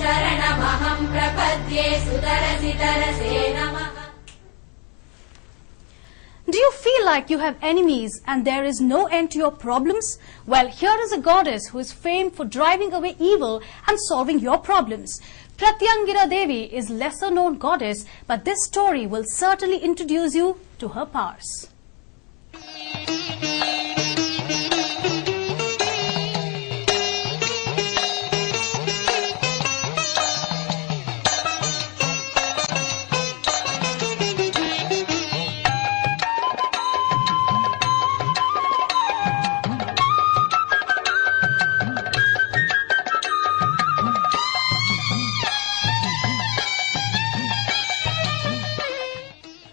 शरणमहं प्रपद्ये सुतरसितरसे नमः. Do you feel like you have enemies and there is no end to your problems? Well, here is a goddess who is famed for driving away evil and solving your problems. Pratyangira Devi is lesser known goddess, but this story will certainly introduce you to her powers.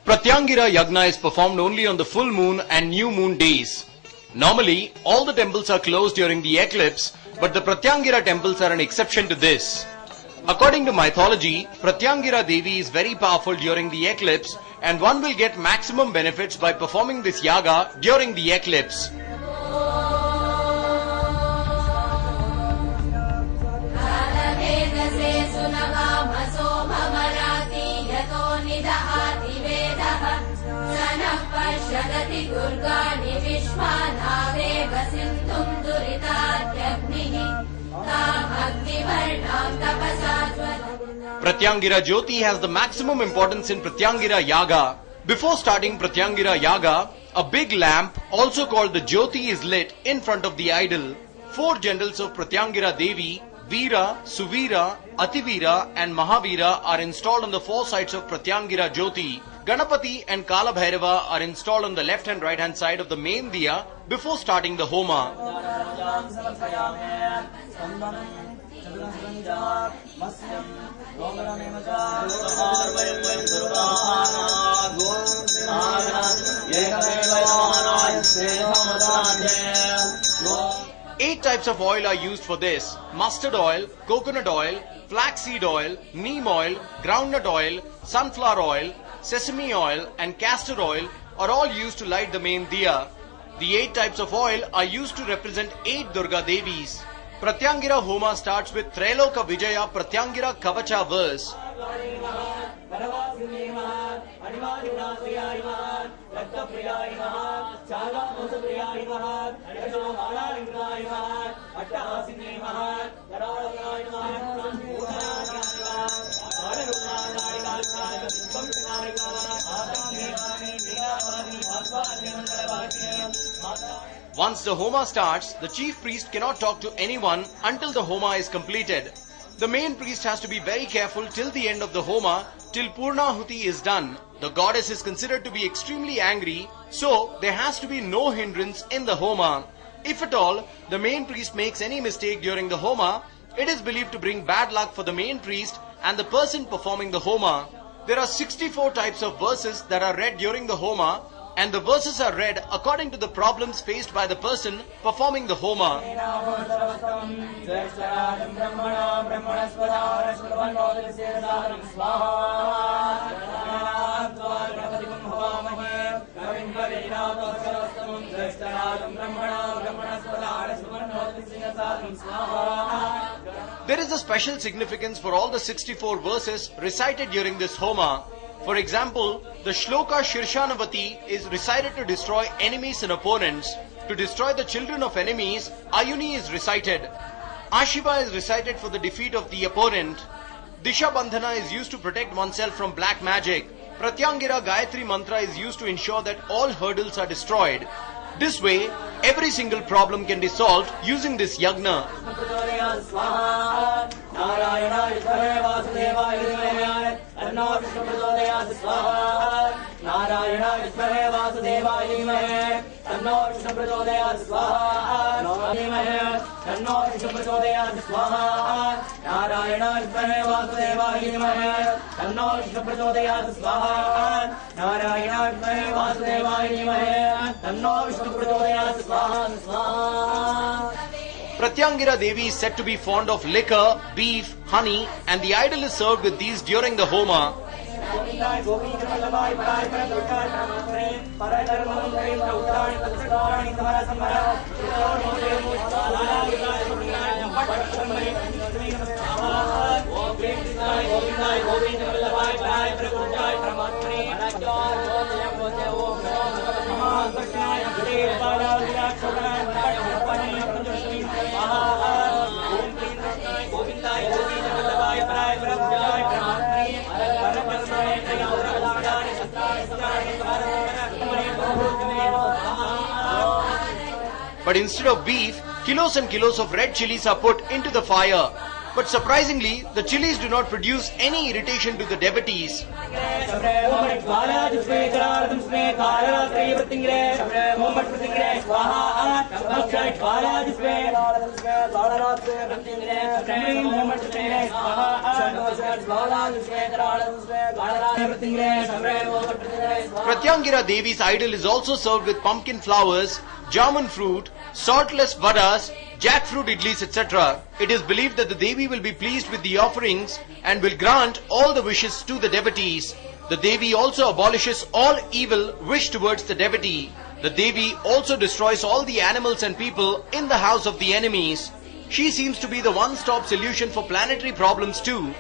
Pratyangira Yagna is performed only on the full moon and new moon days. Normally, all the temples are closed during the eclipse, but the Pratyangira temples are an exception to this. According to mythology, Pratyangira Devi is very powerful during the eclipse, and one will get maximum benefits by performing this yaga during the eclipse. Pratyangira Jyoti has the maximum importance in Pratyangira Yaga. Before starting Pratyangira Yaga, a big lamp, also called the Jyoti, is lit in front of the idol. 4 generals of Pratyangira Devi, Veera, Suveera, Ativira and Mahavira, are installed on the 4 sides of Pratyangira Jyoti. Ganapati and Kala Bhairava are installed on the left and right hand side of the main diya before starting the homa. Eight types of oil are used for this: mustard oil, coconut oil, flaxseed oil, neem oil, groundnut oil, sunflower oil, sesame oil and castor oil are all used to light the main diya. The 8 types of oil are used to represent 8 Durga Devis. Pratyangira Homa starts with Trailoka Vijaya Pratyangira Kavacha verse. Once the homa starts, the chief priest cannot talk to anyone until the homa is completed. The main priest has to be very careful till the end of the homa, till Purnahuti is done. The goddess is considered to be extremely angry, so there has to be no hindrance in the homa. If at all, the main priest makes any mistake during the homa, it is believed to bring bad luck for the main priest and the person performing the homa. There are 64 types of verses that are read during the homa, and the verses are read according to the problems faced by the person performing the homa. There is a special significance for all the 64 verses recited during this homa. For example, the Shloka Shirshanavati is recited to destroy enemies and opponents. To destroy the children of enemies, Ayuni is recited. Ashiva is recited for the defeat of the opponent. Disha Bandhana is used to protect oneself from black magic. Pratyangira Gayatri Mantra is used to ensure that all hurdles are destroyed. This way, every single problem can be solved using this yagna. Pratyangira Devi is said to be fond of liquor, beef, honey, and the idol is served with these during the homa. But instead of beef, kilos and kilos of red chilies are put into the fire. But surprisingly, the chilies do not produce any irritation to the devotees. Pratyangira Devi's idol is also served with pumpkin flowers, jamun fruit, saltless vadas, jackfruit idlis, etc. It is believed that the Devi will be pleased with the offerings and will grant all the wishes to the devotees. The Devi also abolishes all evil wish towards the devotee. The Devi also destroys all the animals and people in the house of the enemies. She seems to be the one-stop solution for planetary problems too.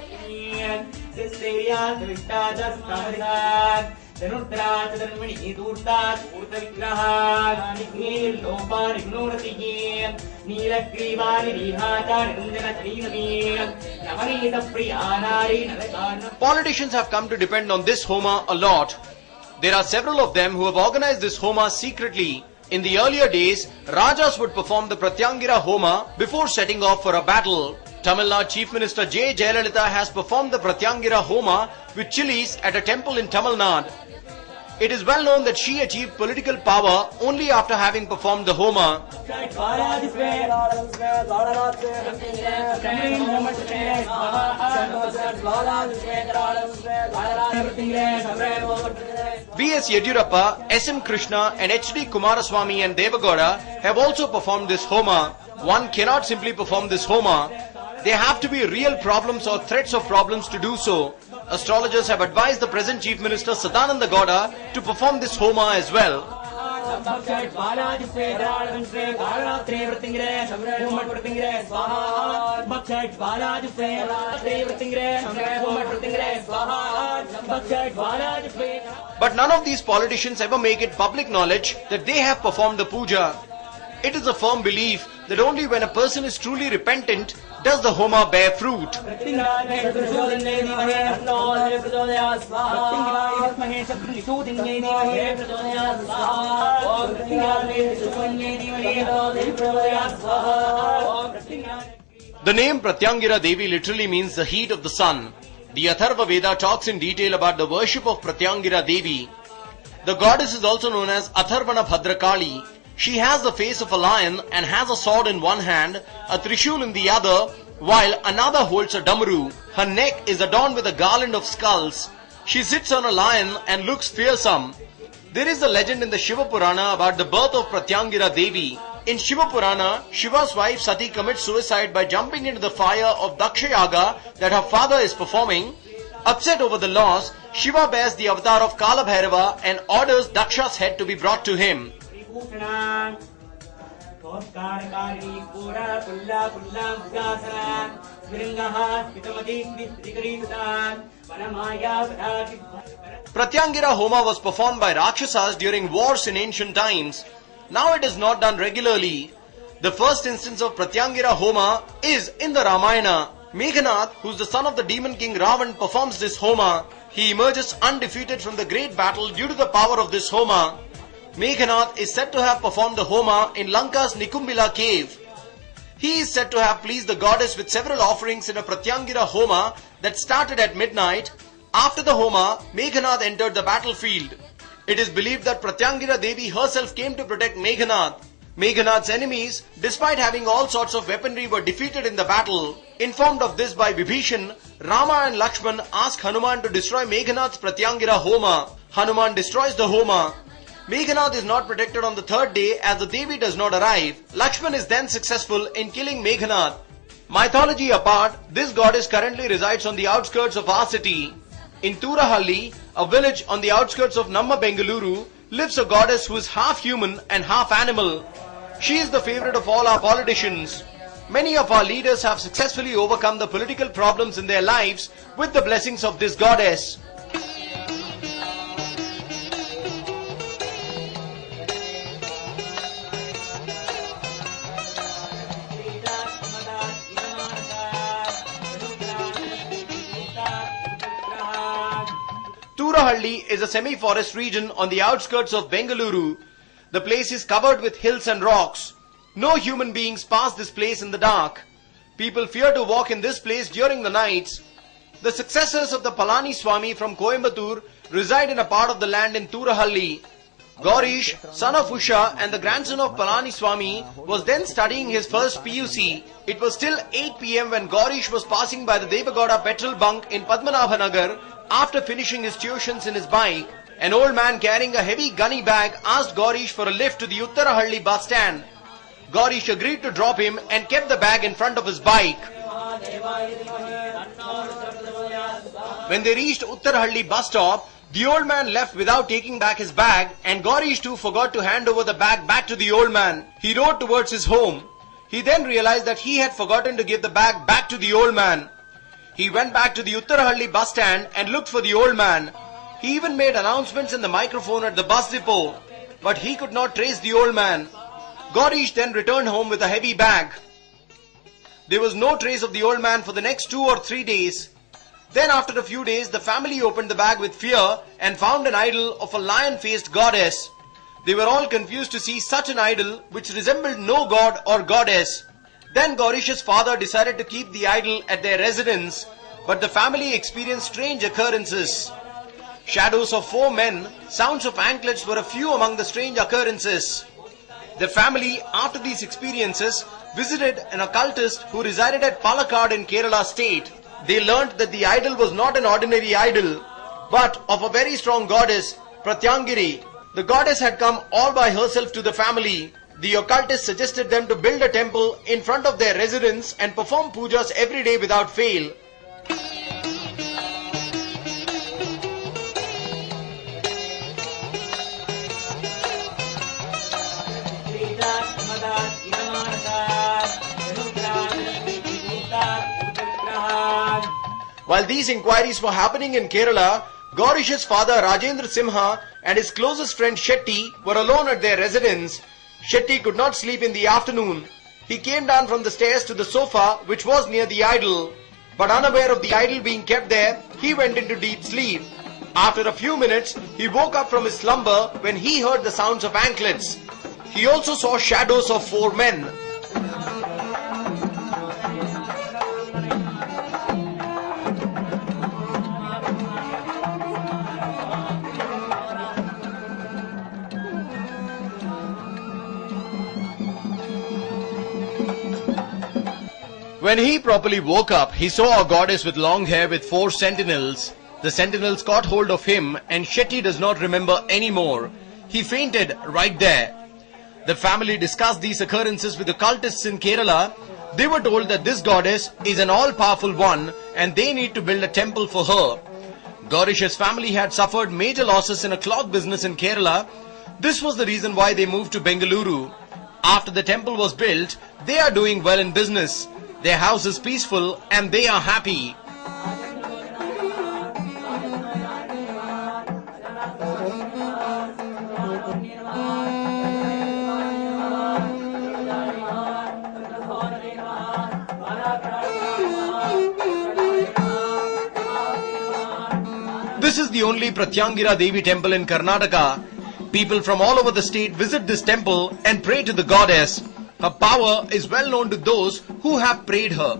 Politicians have come to depend on this Homa a lot. There are several of them who have organized this Homa secretly. In the earlier days, Rajas would perform the Pratyangira Homa before setting off for a battle. Tamil Nadu Chief Minister J. Jayalalitha has performed the Pratyangira Homa with chilies at a temple in Tamil Nadu. It is well known that she achieved political power only after having performed the Homa. V.S. Yediyurappa, S.M. Krishna and H.D. Kumaraswamy and Devagowda have also performed this Homa. One cannot simply perform this Homa. There have to be real problems or threats of problems to do so. Astrologers have advised the present Chief Minister Sadananda Gowda to perform this Homa as well. But none of these politicians ever make it public knowledge that they have performed the puja. It is a firm belief that only when a person is truly repentant does the Homa bear fruit. The name Pratyangira Devi literally means the heat of the sun. The Atharva Veda talks in detail about the worship of Pratyangira Devi. The goddess is also known as Atharvana Bhadrakali. She has the face of a lion and has a sword in one hand, a trishul in the other, while another holds a damaru. Her neck is adorned with a garland of skulls. She sits on a lion and looks fearsome. There is a legend in the Shiva Purana about the birth of Pratyangira Devi. In Shiva Purana, Shiva's wife Sati commits suicide by jumping into the fire of Daksha Yaga that her father is performing. Upset over the loss, Shiva bears the avatar of Kala Bhairava and orders Daksha's head to be brought to him. Pratyangira Homa was performed by Rakshasas during wars in ancient times. Now it is not done regularly. The first instance of Pratyangira Homa is in the Ramayana. Meghanath, who is the son of the demon king Ravan, performs this Homa. He emerges undefeated from the great battle due to the power of this Homa. Meghanath is said to have performed the Homa in Lanka's Nikumbila cave. He is said to have pleased the goddess with several offerings in a Pratyangira Homa that started at midnight. After the Homa, Meghanath entered the battlefield. It is believed that Pratyangira Devi herself came to protect Meghanath. Meghanath's enemies, despite having all sorts of weaponry, were defeated in the battle. Informed of this by Vibhishan, Rama and Lakshman ask Hanuman to destroy Meghanath's Pratyangira Homa. Hanuman destroys the Homa. Meghanath is not protected on the third day as the Devi does not arrive. Lakshman is then successful in killing Meghanath. Mythology apart, this goddess currently resides on the outskirts of our city. In Turahalli, a village on the outskirts of Namma Bengaluru, lives a goddess who is half human and half animal. She is the favorite of all our politicians. Many of our leaders have successfully overcome the political problems in their lives with the blessings of this goddess. Turahalli is a semi-forest region on the outskirts of Bengaluru. The place is covered with hills and rocks. No human beings pass this place in the dark. People fear to walk in this place during the nights. The successors of the Palani Swami from Coimbatore reside in a part of the land in Turahalli. Gaurish, son of Usha and the grandson of Palani Swami, was then studying his first PUC. It was still 8 p.m. when Gaurish was passing by the Devagowda petrol bunk in Padmanabhanagar after finishing his tuitions in his bike. An old man carrying a heavy gunny bag asked Gaurish for a lift to the Uttarahalli bus stand. Gaurish agreed to drop him and kept the bag in front of his bike. When they reached Uttarahalli bus stop, the old man left without taking back his bag, and Gaurish too forgot to hand over the bag back to the old man. He rode towards his home. He then realized that he had forgotten to give the bag back to the old man. He went back to the Uttarahalli bus stand and looked for the old man. He even made announcements in the microphone at the bus depot, but he could not trace the old man. Gaurish then returned home with a heavy bag. There was no trace of the old man for the next 2 or 3 days. Then after a few days, the family opened the bag with fear and found an idol of a lion-faced goddess. They were all confused to see such an idol which resembled no god or goddess. Then Gaurish's father decided to keep the idol at their residence, but the family experienced strange occurrences. Shadows of 4 men, sounds of anklets were a few among the strange occurrences. The family, after these experiences, visited an occultist who resided at Palakkad in Kerala state. They learnt that the idol was not an ordinary idol, but of a very strong goddess, Pratyangiri. The goddess had come all by herself to the family. The occultist suggested them to build a temple in front of their residence and perform pujas every day without fail. While these inquiries were happening in Kerala, Gaurish's father Rajendra Simha and his closest friend Shetty were alone at their residence. Shetty could not sleep in the afternoon. He came down from the stairs to the sofa which was near the idol. But unaware of the idol being kept there, he went into deep sleep. After a few minutes, he woke up from his slumber when he heard the sounds of anklets. He also saw shadows of 4 men. When he properly woke up, he saw a goddess with long hair with 4 sentinels. The sentinels caught hold of him and Shetty does not remember anymore. He fainted right there. The family discussed these occurrences with occultists in Kerala. They were told that this goddess is an all-powerful one and they need to build a temple for her. Gaurish's family had suffered major losses in a cloth business in Kerala. This was the reason why they moved to Bengaluru. After the temple was built, they are doing well in business. Their house is peaceful and they are happy. This is the only Pratyangira Devi temple in Karnataka. People from all over the state visit this temple and pray to the goddess. Her power is well known to those who have prayed her.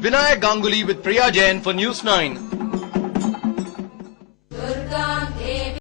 Vinayak Ganguly with Priya Jain for News 9.